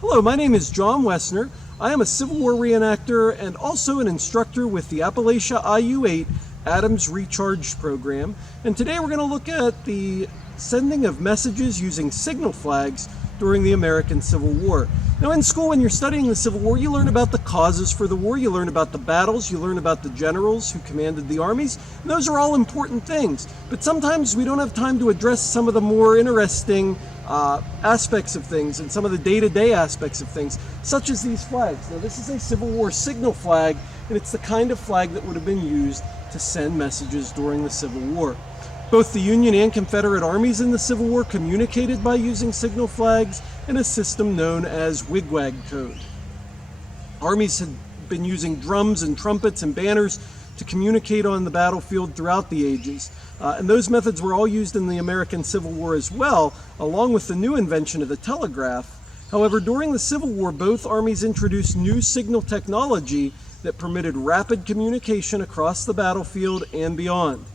Hello, my name is John Wessner. I am a Civil War reenactor and also an instructor with the Appalachia IU-8 Adams Recharged program. And today we're going to look at the sending of messages using signal flags during the American Civil War. Now in school, when you're studying the Civil War, you learn about the causes for the war, you learn about the battles, you learn about the generals who commanded the armies. And those are all important things. But sometimes we don't have time to address some of the more interesting aspects of things and some of the day-to-day aspects of things, such as these flags. Now this is a Civil War signal flag, and it's the kind of flag that would have been used to send messages during the Civil War. Both the Union and Confederate armies in the Civil War communicated by using signal flags in a system known as wig-wag code. Armies had been using drums and trumpets and banners to communicate on the battlefield throughout the ages. And those methods were all used in the American Civil War as well, along with the new invention of the telegraph. However, during the Civil War, both armies introduced new signal technology that permitted rapid communication across the battlefield and beyond.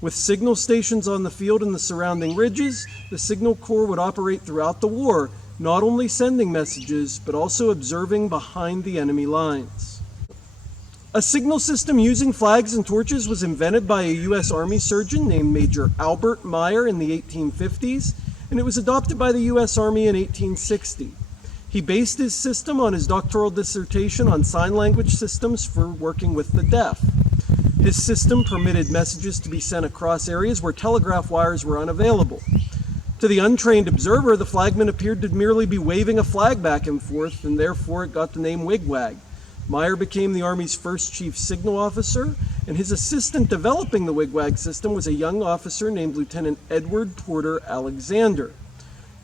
With signal stations on the field and the surrounding ridges, the Signal Corps would operate throughout the war, not only sending messages, but also observing behind the enemy lines. A signal system using flags and torches was invented by a U.S. Army surgeon named Major Albert Meyer in the 1850s, and it was adopted by the U.S. Army in 1860. He based his system on his doctoral dissertation on sign language systems for working with the deaf. His system permitted messages to be sent across areas where telegraph wires were unavailable. To the untrained observer, the flagman appeared to merely be waving a flag back and forth, and therefore it got the name wig-wag. Meyer became the Army's first chief signal officer, and his assistant developing the wig-wag system was a young officer named Lieutenant Edward Porter Alexander.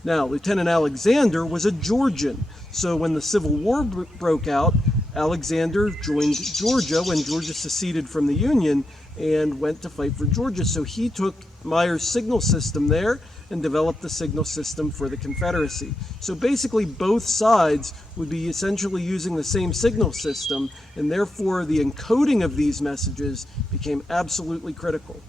Now, Lieutenant Alexander was a Georgian, so when the Civil War broke out, Alexander joined Georgia when Georgia seceded from the Union and went to fight for Georgia. So he took Meyer's signal system there and developed the signal system for the Confederacy. So basically both sides would be essentially using the same signal system, and therefore the encoding of these messages became absolutely critical.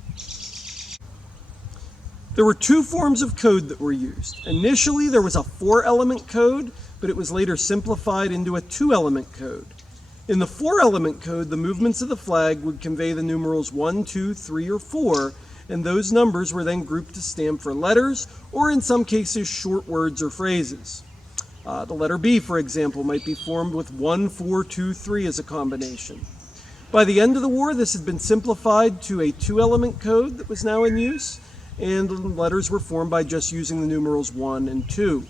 There were two forms of code that were used. Initially there was a 4-element code, but it was later simplified into a 2-element code. In the 4-element code, the movements of the flag would convey the numerals 1, 2, 3, or 4, and those numbers were then grouped to stand for letters, or in some cases, short words or phrases. The letter B, for example, might be formed with 1, 4, 2, 3 as a combination. By the end of the war, this had been simplified to a 2-element code that was now in use, and letters were formed by just using the numerals 1 and 2.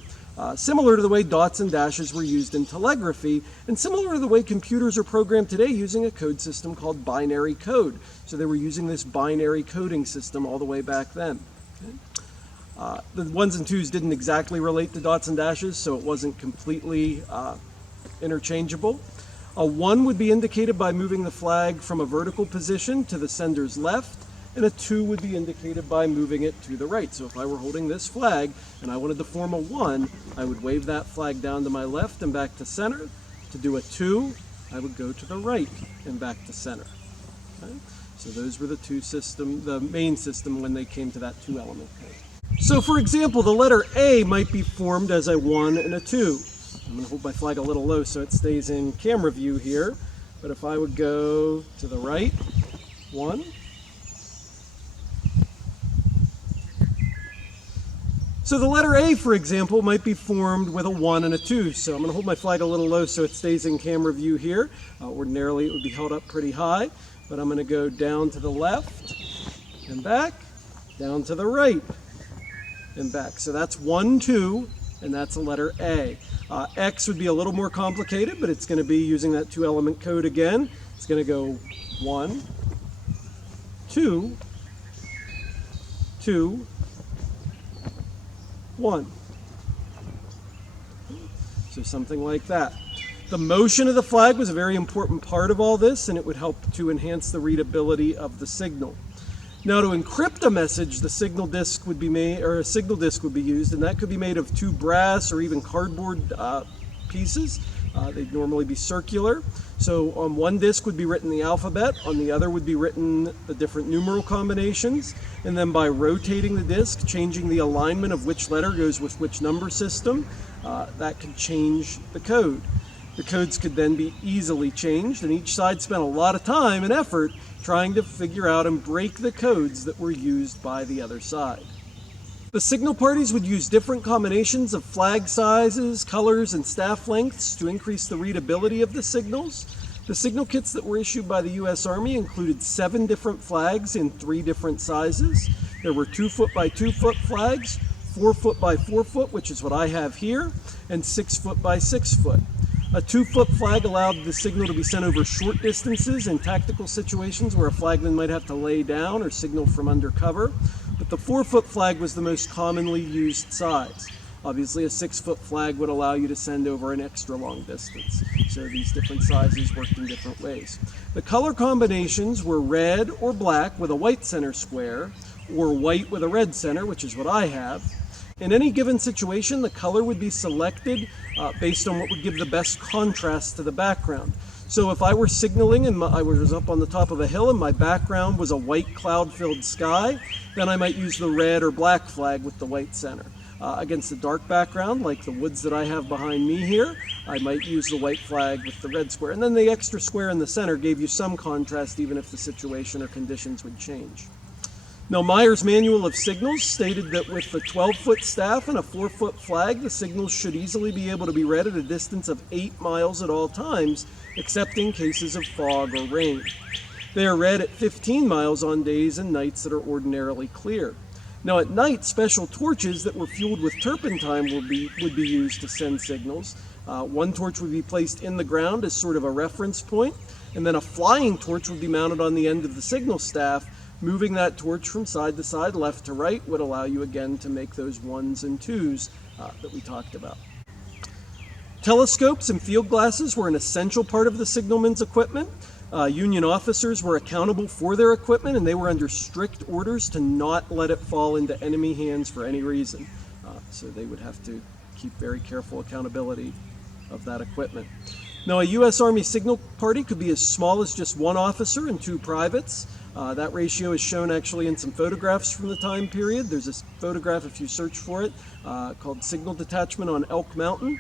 Similar to the way dots and dashes were used in telegraphy, and similar to the way computers are programmed today using a code system called binary code. So they were using this binary coding system all the way back then. Okay. The 1s and 2s didn't exactly relate to dots and dashes, so it wasn't completely interchangeable. A 1 would be indicated by moving the flag from a vertical position to the sender's left, and a 2 would be indicated by moving it to the right. So if I were holding this flag and I wanted to form a 1, I would wave that flag down to my left and back to center. To do a 2, I would go to the right and back to center. Okay? So those were the main system when they came to that 2-element code. So for example, the letter A might be formed as a 1 and a 2. I'm going to hold my flag a little low so it stays in camera view here. But if I would go to the right, 1, so the letter A, for example, might be formed with a 1 and a 2. So I'm going to hold my flag a little low so it stays in camera view here. Ordinarily, it would be held up pretty high, but I'm going to go down to the left and back, down to the right and back. So that's 1, 2, and that's the letter A. X would be a little more complicated, but it's going to be using that 2-element code again. It's going to go 1, 2, 2, 1. So something like that. The motion of the flag was a very important part of all this, and it would help to enhance the readability of the signal. Now to encrypt a message, the signal disk would be made, or a signal disk would be used, and that could be made of 2 brass or even cardboard pieces. They'd normally be circular. So on one disk would be written the alphabet, on the other would be written the different numeral combinations, and then by rotating the disk, changing the alignment of which letter goes with which number system, that could change the code. The codes could then be easily changed, and each side spent a lot of time and effort trying to figure out and break the codes that were used by the other side. The signal parties would use different combinations of flag sizes, colors, and staff lengths to increase the readability of the signals. The signal kits that were issued by the U.S. Army included 7 different flags in 3 different sizes. There were 2 foot by 2 foot flags, 4 foot by 4 foot, which is what I have here, and 6 foot by 6 foot. A 2-foot flag allowed the signal to be sent over short distances in tactical situations where a flagman might have to lay down or signal from under cover. But the 4-foot flag was the most commonly used size. Obviously, a 6-foot flag would allow you to send over an extra long distance. So these different sizes worked in different ways. The color combinations were red or black with a white center square, or white with a red center, which is what I have. In any given situation, the color would be selected based on what would give the best contrast to the background. So if I were signaling and I was up on the top of a hill and my background was a white cloud-filled sky, then I might use the red or black flag with the white center. Against a dark background, like the woods that I have behind me here, I might use the white flag with the red square. And then the extra square in the center gave you some contrast even if the situation or conditions would change. Now, Meyer's Manual of Signals stated that with a 12-foot staff and a 4-foot flag, the signals should easily be able to be read at a distance of 8 miles at all times, except in cases of fog or rain. They are read at 15 miles on days and nights that are ordinarily clear. Now, at night, special torches that were fueled with turpentine would be used to send signals. One torch would be placed in the ground as sort of a reference point, and then a flying torch would be mounted on the end of the signal staff. Moving that torch from side to side, left to right, would allow you again to make those 1s and 2s that we talked about. Telescopes and field glasses were an essential part of the signalman's equipment. Union officers were accountable for their equipment, and they were under strict orders to not let it fall into enemy hands for any reason. So they would have to keep very careful accountability of that equipment. Now, a U.S. Army signal party could be as small as just 1 officer and 2 privates. That ratio is shown actually in some photographs from the time period. There's a photograph, if you search for it, called Signal Detachment on Elk Mountain,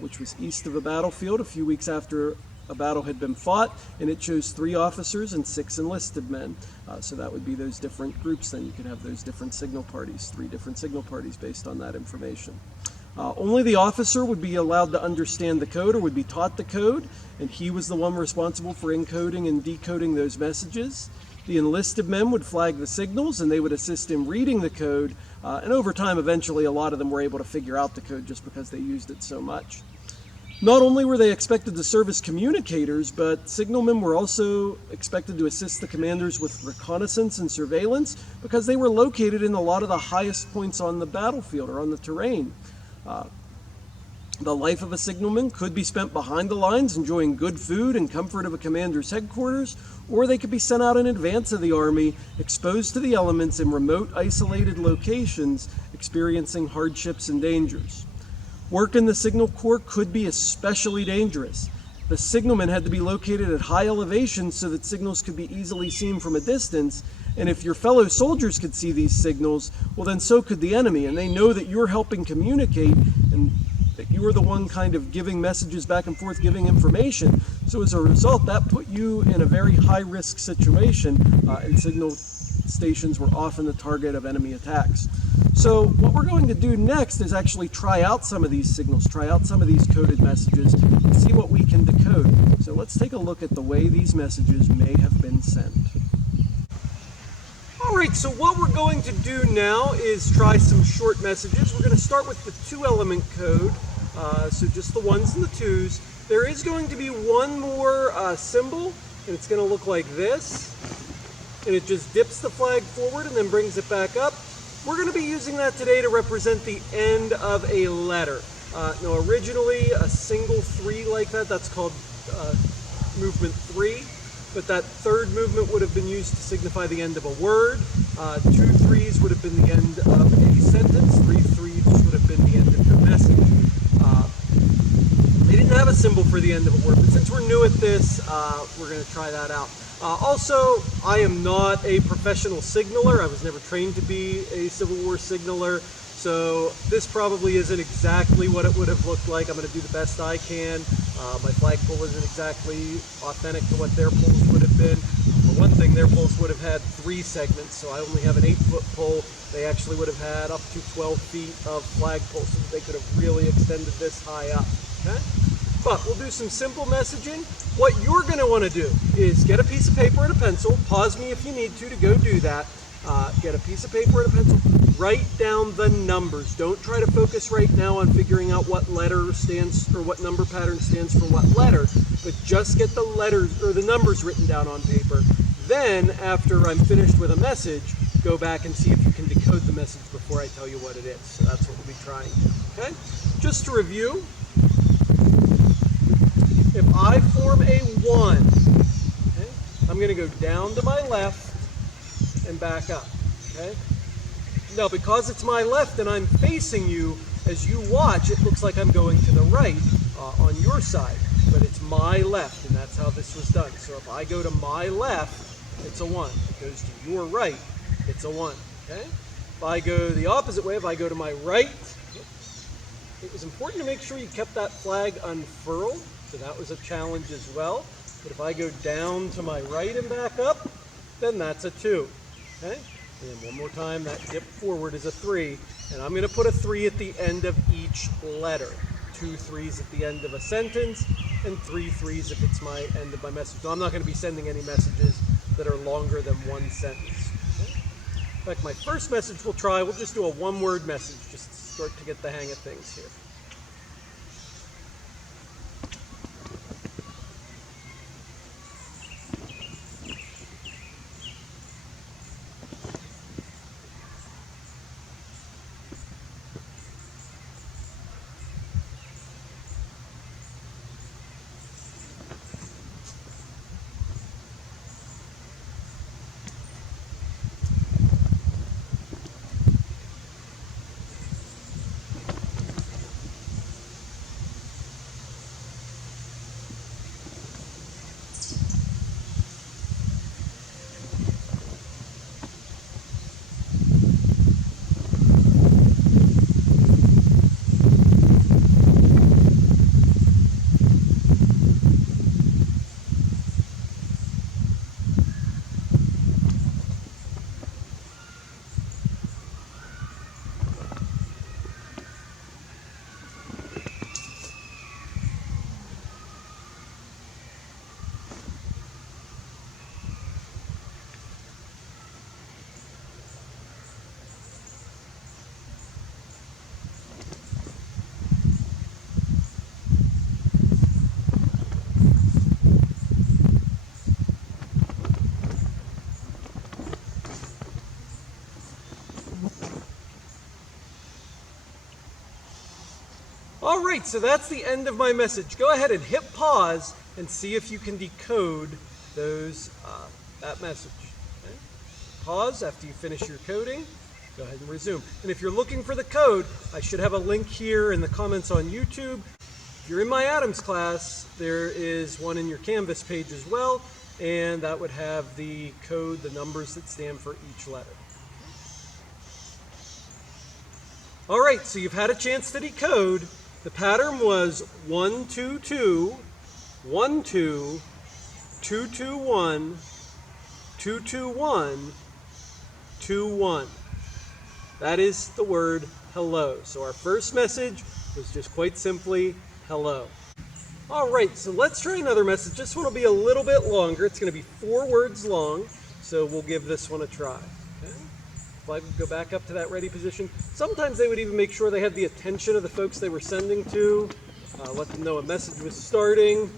which was east of a battlefield a few weeks after a battle had been fought, and it shows 3 officers and 6 enlisted men. So that would be those different groups. Then you could have those different signal parties, 3 different signal parties based on that information. Only the officer would be allowed to understand the code or would be taught the code, and he was the one responsible for encoding and decoding those messages. The enlisted men would flag the signals, and they would assist in reading the code, and over time, eventually, a lot of them were able to figure out the code just because they used it so much. Not only were they expected to serve as communicators, but signalmen were also expected to assist the commanders with reconnaissance and surveillance because they were located in a lot of the highest points on the battlefield or on the terrain. The life of a signalman could be spent behind the lines enjoying good food and comfort of a commander's headquarters, or they could be sent out in advance of the army, exposed to the elements in remote, isolated locations, experiencing hardships and dangers. Work in the signal corps could be especially dangerous. The signalman had to be located at high elevations so that signals could be easily seen from a distance, and if your fellow soldiers could see these signals, well then so could the enemy, and they know that you're helping communicate and that you were the one kind of giving messages back and forth, giving information. So as a result, that put you in a very high-risk situation, and signal stations were often the target of enemy attacks. So what we're going to do next is actually try out some of these signals, try out some of these coded messages, and see what we can decode. So let's take a look at the way these messages may have been sent. Alright, so what we're going to do now is try some short messages. We're going to start with the 2-element code, so just the 1s and the 2s. There is going to be one more symbol, and it's going to look like this. And it just dips the flag forward and then brings it back up. We're going to be using that today to represent the end of a letter. Now originally a single 3 like that, that's called movement 3. But that 3rd movement would have been used to signify the end of a word. 2 3s would have been the end of a sentence. 3 3s would have been the end of your message. They didn't have a symbol for the end of a word, but since we're new at this, we're going to try that out. Also, I am not a professional signaler. I was never trained to be a Civil War signaler, So this probably isn't exactly what it would have looked like. I'm going to do the best I can. My flagpole isn't exactly authentic to what their poles would have been. For one thing, their poles would have had 3 segments, so I only have an 8-foot pole. They actually would have had up to 12 feet of flagpole, so that they could have really extended this high up. Okay? But we'll do some simple messaging. What you're going to want to do is get a piece of paper and a pencil. Pause me if you need to go do that. Get a piece of paper and a pencil. Write down the numbers. Don't try to focus right now on figuring out what letter stands or what number pattern stands for what letter, but just get the letters or the numbers written down on paper. Then, after I'm finished with a message, go back and see if you can decode the message before I tell you what it is. So that's what we'll be trying. Okay? Just to review, if I form a 1, okay, I'm going to go down to my left and back up. Okay? Now, because it's my left and I'm facing you, as you watch, it looks like I'm going to the right on your side, but it's my left, and that's how this was done. So if I go to my left, it's a 1. If it goes to your right, it's a 1. Okay? If I go the opposite way, if I go to my right, it was important to make sure you kept that flag unfurled, so that was a challenge as well. But if I go down to my right and back up, then that's a 2. Okay? And then one more time, that dip forward is a 3. And I'm going to put a 3 at the end of each letter. 2 3s at the end of a sentence, and 3 3s if it's my end of my message. So I'm not going to be sending any messages that are longer than 1 sentence. Okay? In fact, my first message we'll just do a 1-word message, just to start to get the hang of things here. All right, so that's the end of my message. Go ahead and hit pause and see if you can decode that message. Okay? Pause after you finish your coding. Go ahead and resume. And if you're looking for the code, I should have a link here in the comments on YouTube. If you're in my Adams class, there is one in your Canvas page as well, and that would have the code, the numbers that stand for each letter. All right, so you've had a chance to decode. The pattern was 1 2 2, 1 2, 2 2 1, 2 2 1, 2 1. That is the word hello. So our first message was just quite simply hello. All right, so let's try another message. This one will be a little bit longer. It's going to be 4 words long, so we'll give this one a try. Okay? If I could go back up to that ready position. Sometimes they would even make sure they had the attention of the folks they were sending to, let them know a message was starting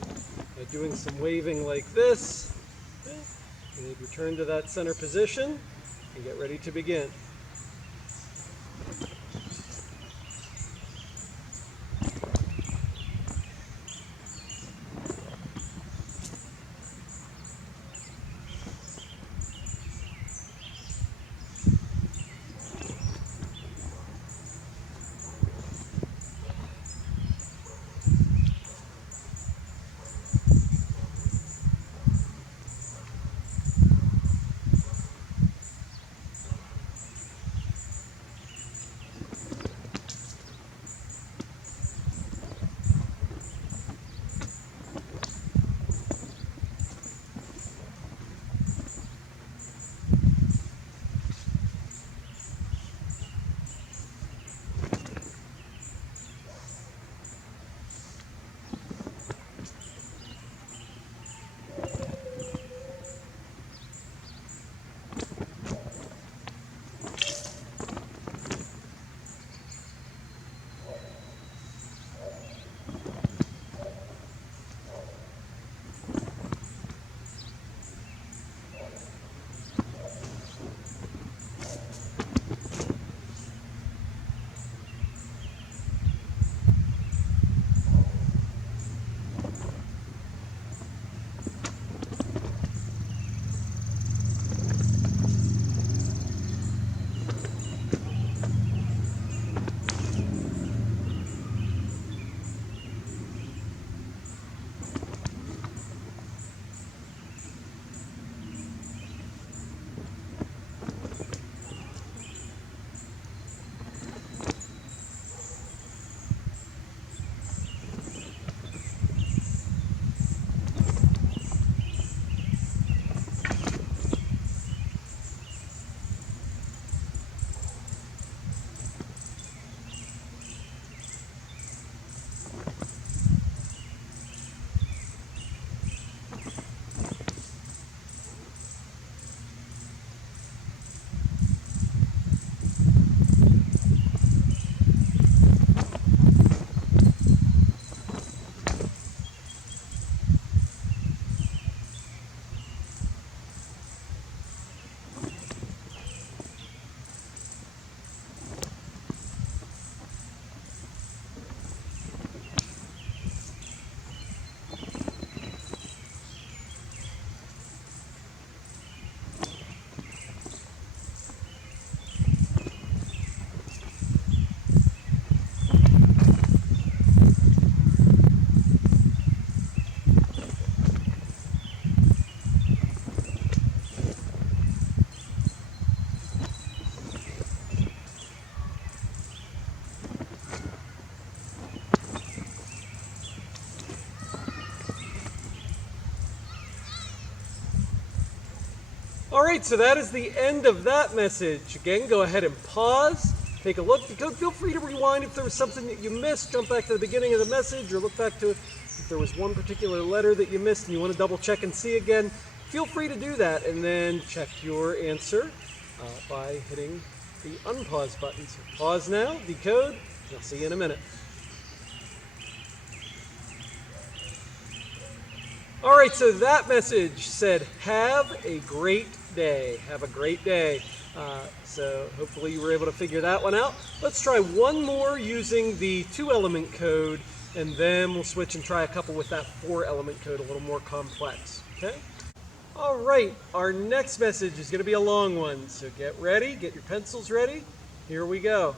by doing some waving like this. Okay? And they'd return to that center position and get ready to begin. All right, so that is the end of that message. Again, go ahead and pause, take a look. Feel free to rewind if there was something that you missed. Jump back to the beginning of the message, or look back to if there was one particular letter that you missed and you want to double check and see again. Feel free to do that, and then check your answer by hitting the unpause button. So pause now, decode, and I'll see you in a minute. All right, so that message said, have a great day. Have a great day. So hopefully you were able to figure that one out. Let's try one more using the 2-element code, and then we'll switch and try a couple with that 4-element code, a little more complex. Okay? All right, our next message is going to be a long one. So get ready, get your pencils ready. Here we go.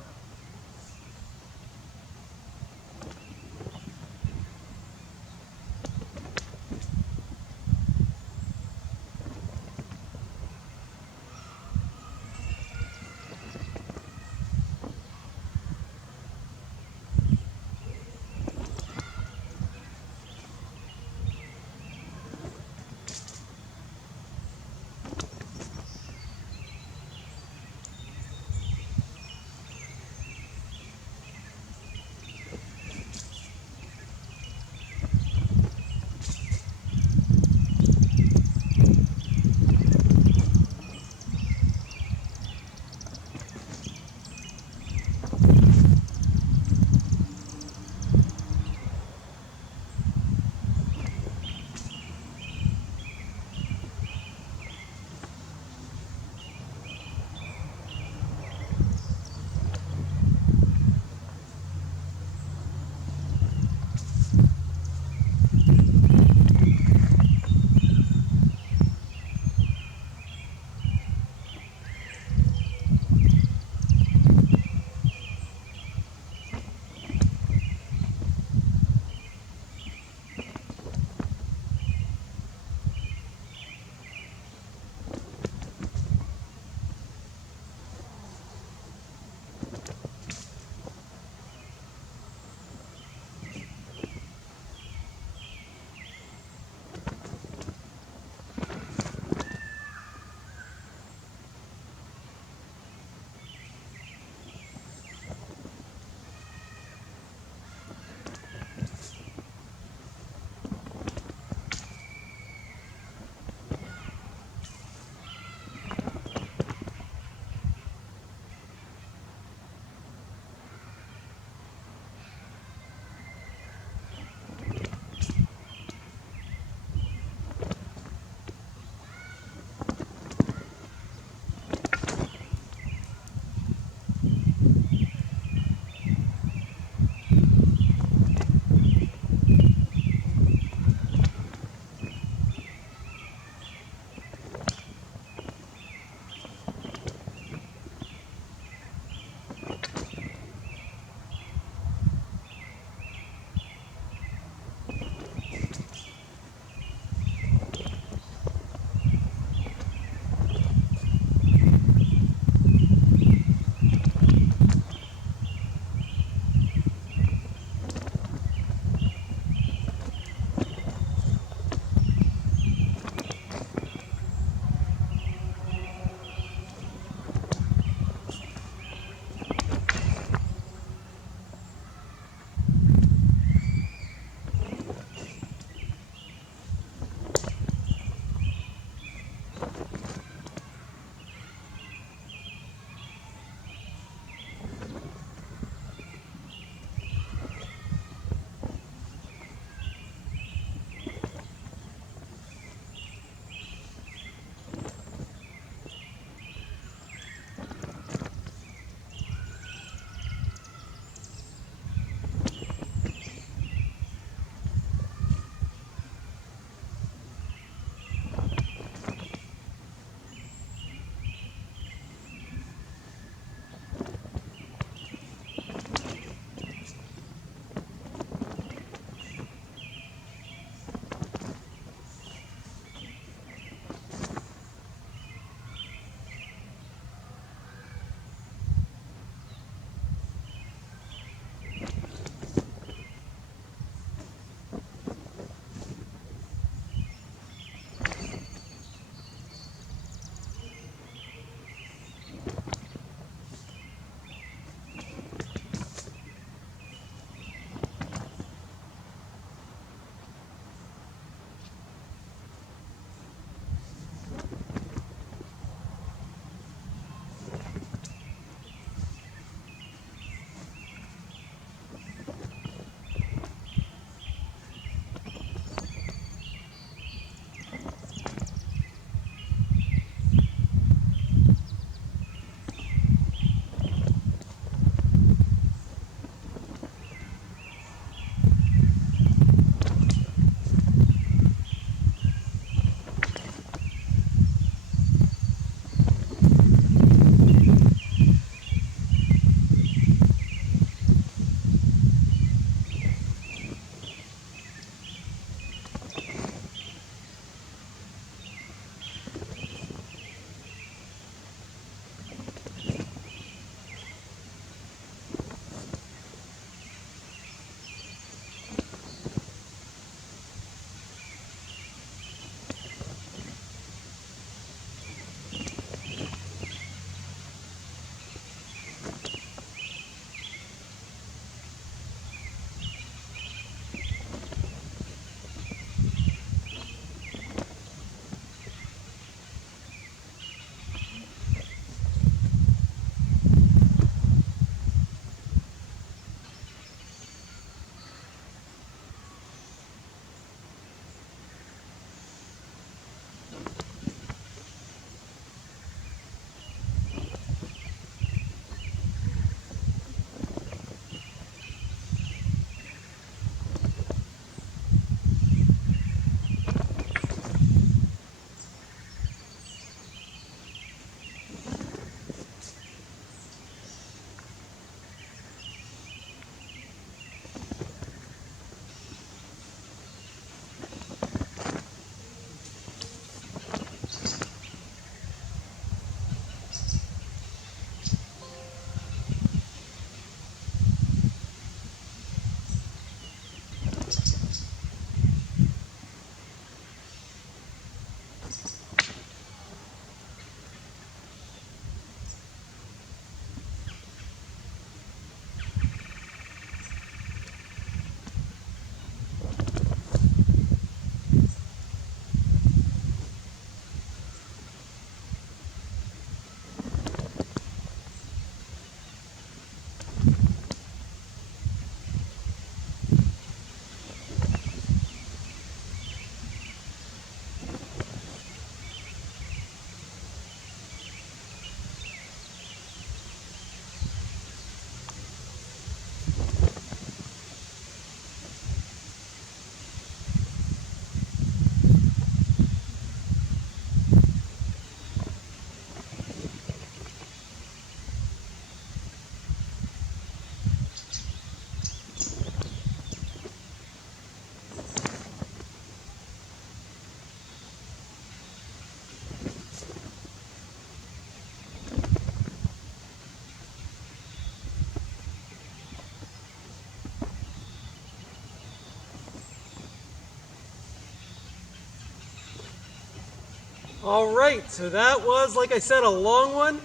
All right, so that was, like I said, a long one,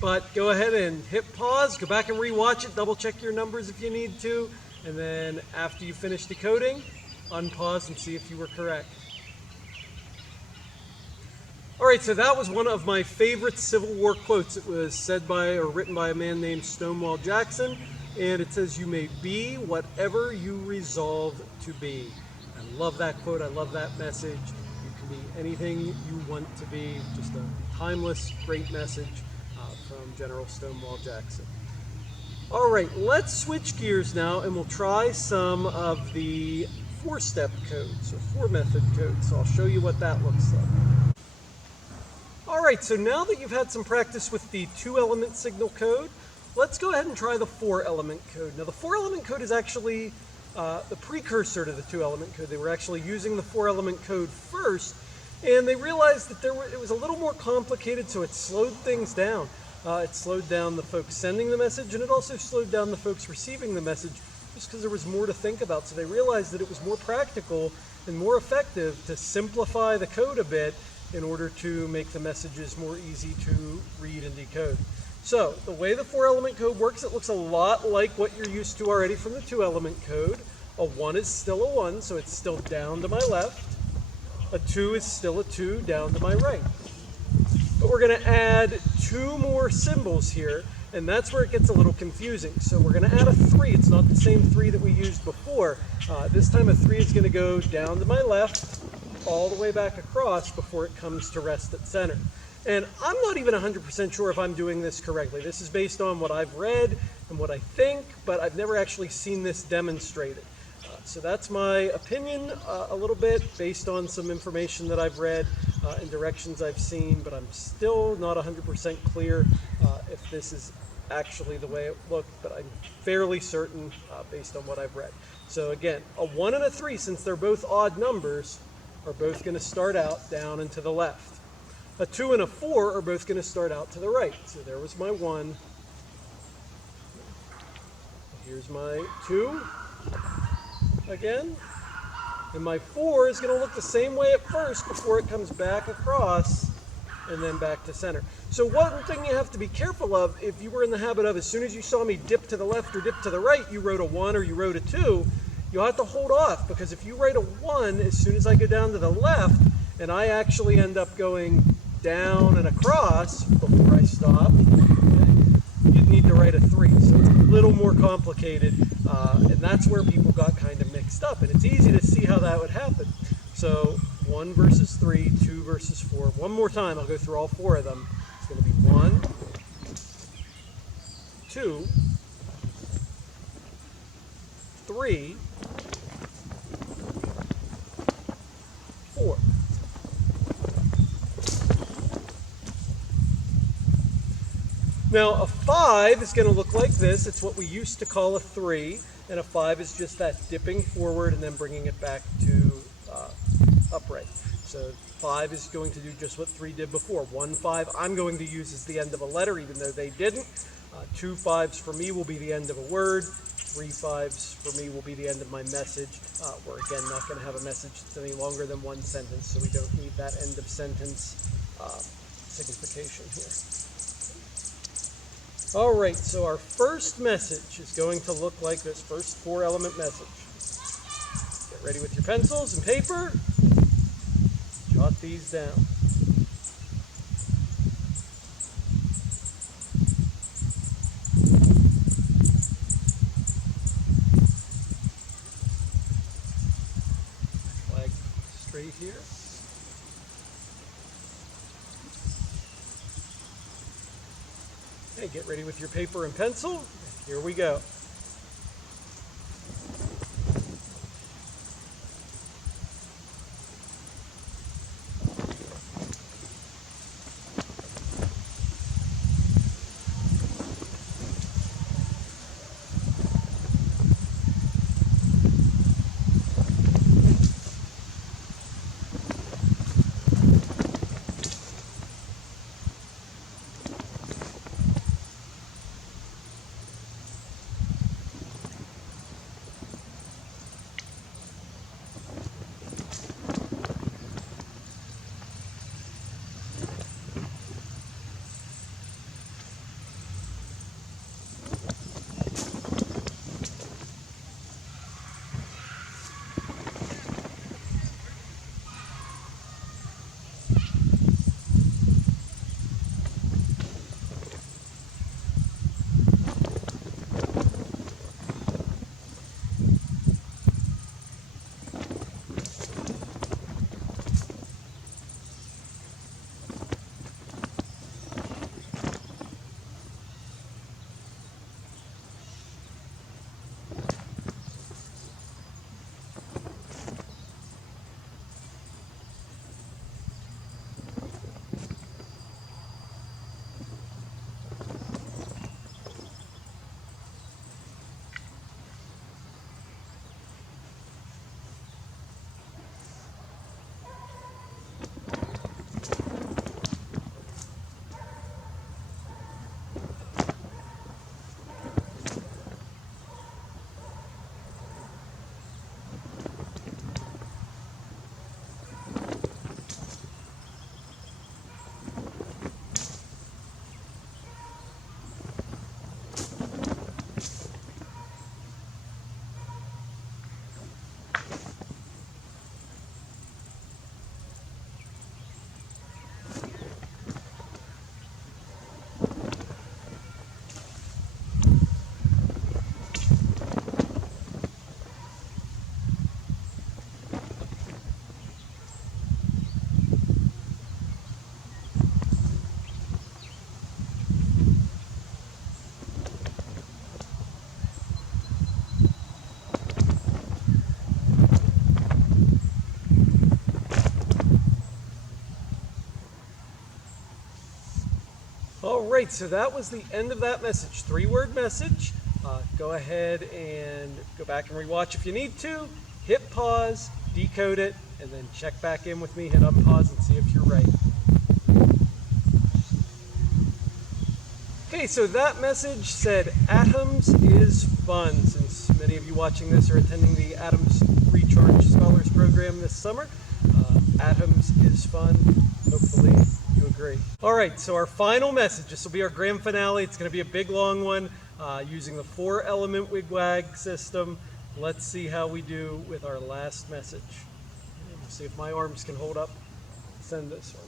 but go ahead and hit pause, go back and rewatch it, double check your numbers if you need to, and then after you finish decoding, unpause and see if you were correct. All right, so that was one of my favorite Civil War quotes. It was said by or written by a man named Stonewall Jackson, and it says, "You may be whatever you resolve to be." I love that quote. I love that message. You can be anything you want to be. Just a timeless, great message from General Stonewall Jackson. All right, let's switch gears now, and we'll try some of the four-step codes, or four-method codes. So I'll show you what that looks like. All right, so now that you've had some practice with the two-element signal code, let's go ahead and try the four-element code. Now, the four-element code is actually the precursor to the two-element code. They were actually using the four-element code first, and they realized that it was a little more complicated, so it slowed things down. It slowed down the folks sending the message, and it also slowed down the folks receiving the message, just because there was more to think about. So they realized that it was more practical and more effective to simplify the code a bit in order to make the messages more easy to read and decode. So the way the four-element code works, it looks a lot like what you're used to already from the two-element code. A 1 is still a 1, so it's still down to my left. A 2 is still a 2, down to my right. But we're going to add two more symbols here, and that's where it gets a little confusing. So we're going to add a 3. It's not the same 3 that we used before. This time a 3 is going to go down to my left, all the way back across before it comes to rest at center. And I'm not even 100% sure if I'm doing this correctly. This is based on what I've read and what I think, but I've never actually seen this demonstrated. So that's my opinion a little bit based on some information that I've read and directions I've seen, but I'm still not 100% clear if this is actually the way it looked, but I'm fairly certain based on what I've read. So again, a 1 and a 3, since they're both odd numbers, are both going to start out down and to the left. A 2 and a 4 are both going to start out to the right. So there was my 1. Here's my 2 again. And my 4 is going to look the same way at first before it comes back across and then back to center. So one thing you have to be careful of, if you were in the habit of, as soon as you saw me dip to the left or dip to the right, you wrote a 1 or you wrote a 2, you'll have to hold off, because if you write a 1 as soon as I go down to the left and I actually end up going down and across before I stop, you'd need to write a 3. So it's a little more complicated, and that's where people got kind of mixed up. And it's easy to see how that would happen. So 1 versus 3, 2 versus 4. One more time, I'll go through all 4 of them. It's going to be 1, 2, 3, 4. Now a 5 is going to look like this. It's what we used to call a 3, and a 5 is just that dipping forward and then bringing it back to upright. So 5 is going to do just what 3 did before. 1 5 I'm going to use as the end of a letter, even though they didn't. 2 5s for me will be the end of a word. 3 5s for me will be the end of my message. We're again not going to have a message that's any longer than one sentence, so we don't need that end of sentence signification here. All right, so our first message is going to look like this, first 4-element message. Get ready with your pencils and paper. Jot these down. Flag straight here. Okay, get ready with your paper and pencil. Here we go. right, so that was the end of that message, 3-word message. Go ahead and go back and rewatch if you need to. Hit pause, decode it, and then check back in with me, hit unpause and see if you're right. Okay, so that message said Atoms is fun. Since many of you watching this are attending the Atoms Recharge Scholars Program this summer, Atoms is fun. Hopefully you agree. All right, so our final message, this will be our grand finale. It's going to be a big long one using the 4-element wig-wag system. Let's see how we do with our last message. We'll see if my arms can hold up. Send this one.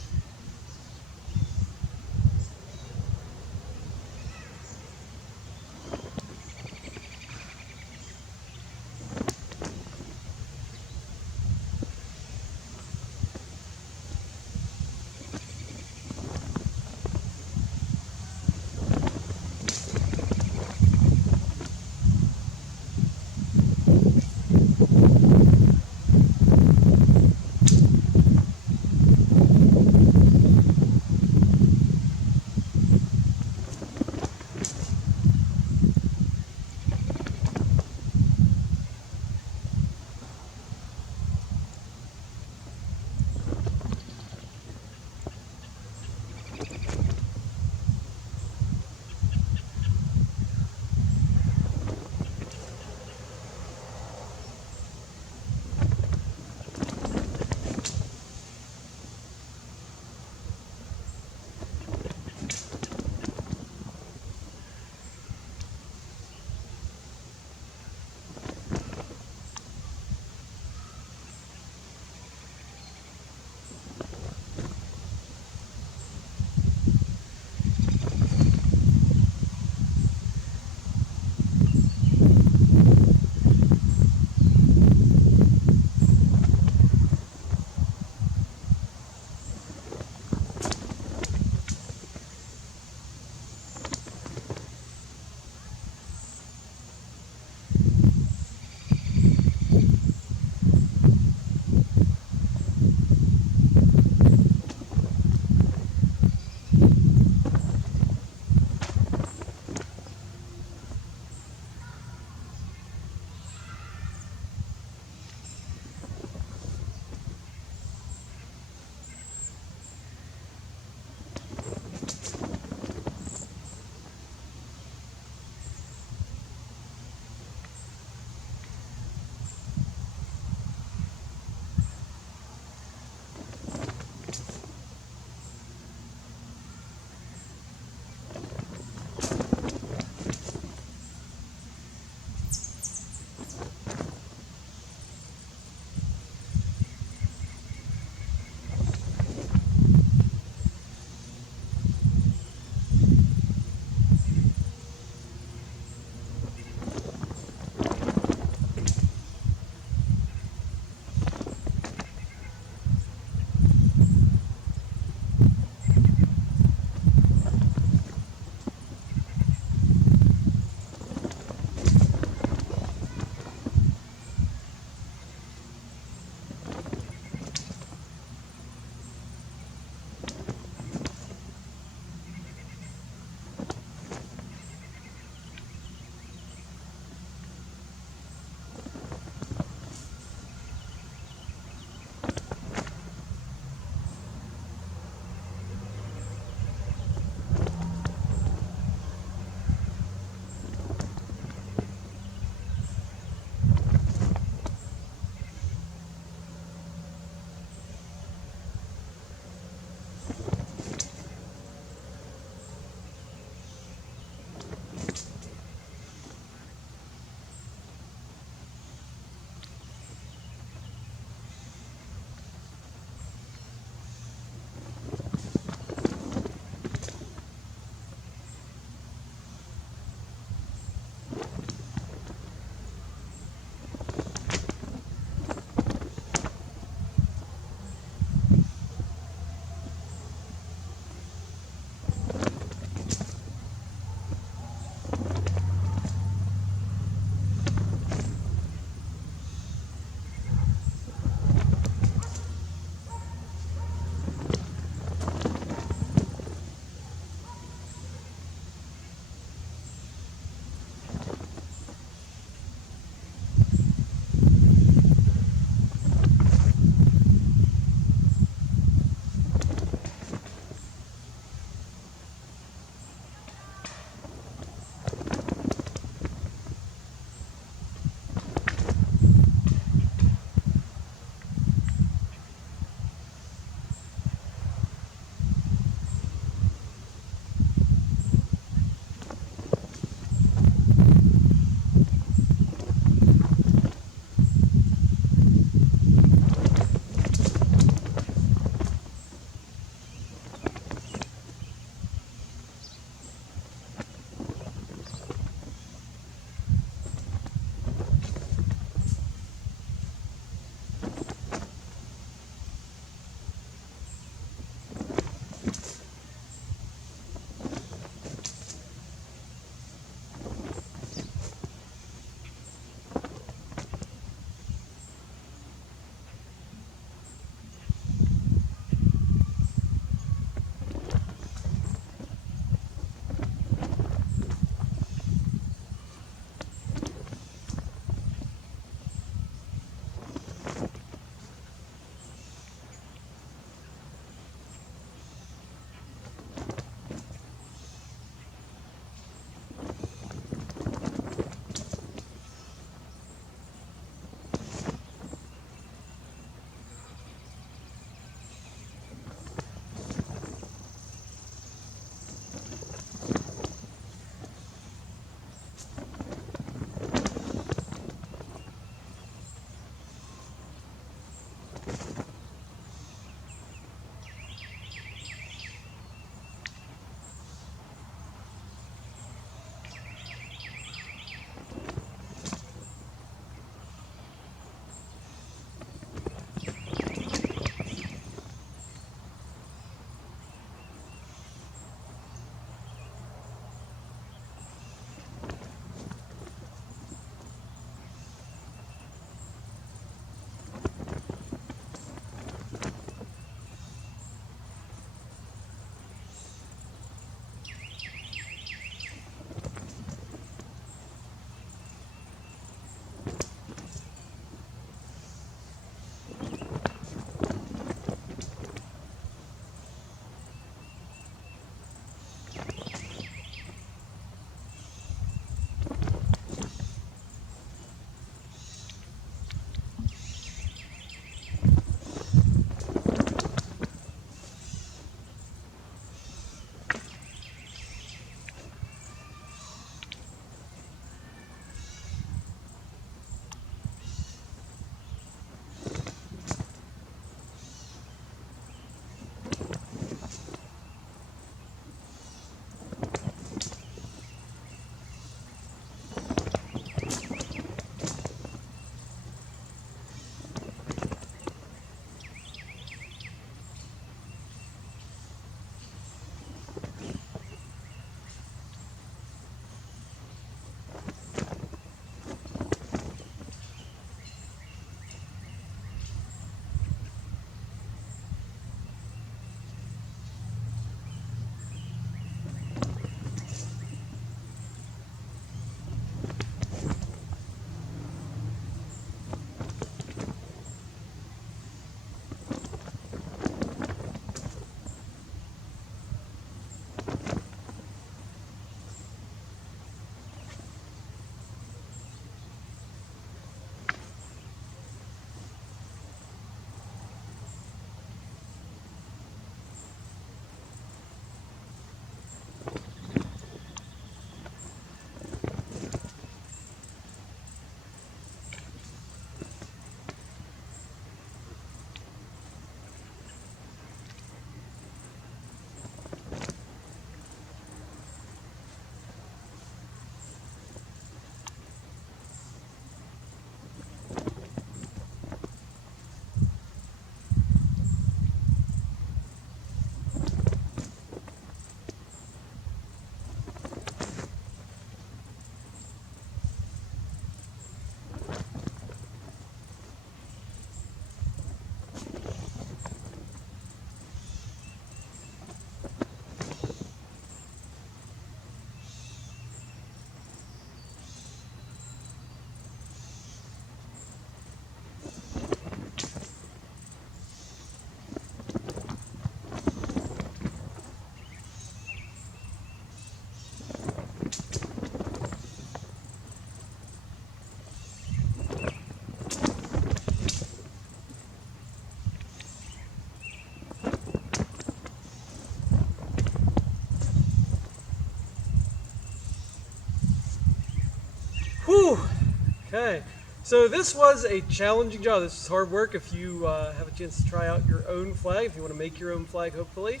Okay, so this was a challenging job. This is hard work. If you have a chance to try out your own flag, if you want to make your own flag, hopefully,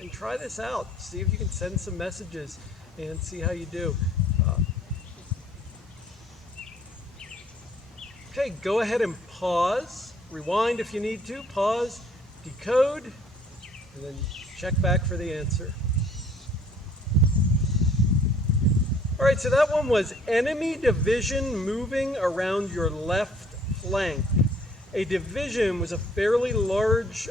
and try this out. See if you can send some messages and see how you do. Okay, go ahead and pause, rewind if you need to, pause, decode, and then check back for the answer. All right, so that one was enemy division moving around your left flank. A division was a fairly large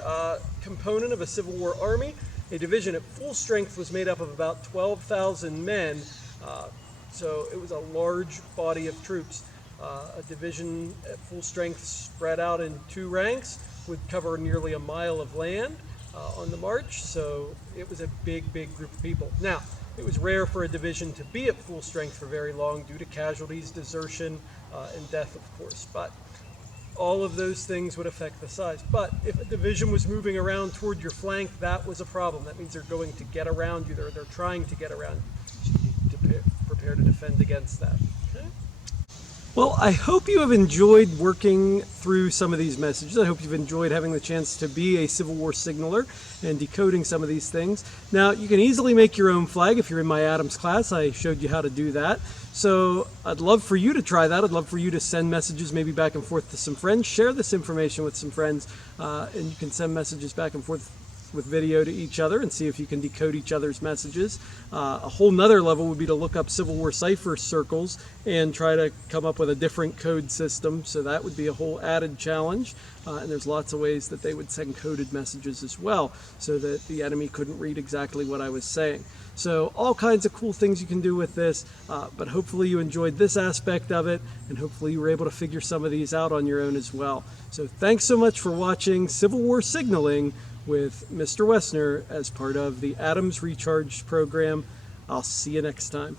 component of a Civil War army. A division at full strength was made up of about 12,000 men, so it was a large body of troops. A division at full strength spread out in 2 ranks would cover nearly a mile of land on the march, so it was a big group of people. Now, it was rare for a division to be at full strength for very long due to casualties, desertion, and death, of course. But all of those things would affect the size. But if a division was moving around toward your flank, that was a problem. That means they're going to get around you. They're trying to get around you. So you need to prepare to defend against that. Okay? Well, I hope you have enjoyed working through some of these messages. I hope you've enjoyed having the chance to be a Civil War signaler and decoding some of these things. Now, you can easily make your own flag. If you're in my Adams class, I showed you how to do that. So I'd love for you to try that. I'd love for you to send messages maybe back and forth to some friends. Share this information with some friends, and you can send messages back and forth with video to each other and see if you can decode each other's messages. A whole nother level would be to look up Civil War cipher circles and try to come up with a different code system. So that would be a whole added challenge. And there's lots of ways that they would send coded messages as well so that the enemy couldn't read exactly what I was saying. So all kinds of cool things you can do with this, but hopefully you enjoyed this aspect of it, and hopefully you were able to figure some of these out on your own as well. So thanks so much for watching Civil War Signaling with Mr. Wessner as part of the Adams Recharged program. I'll see you next time.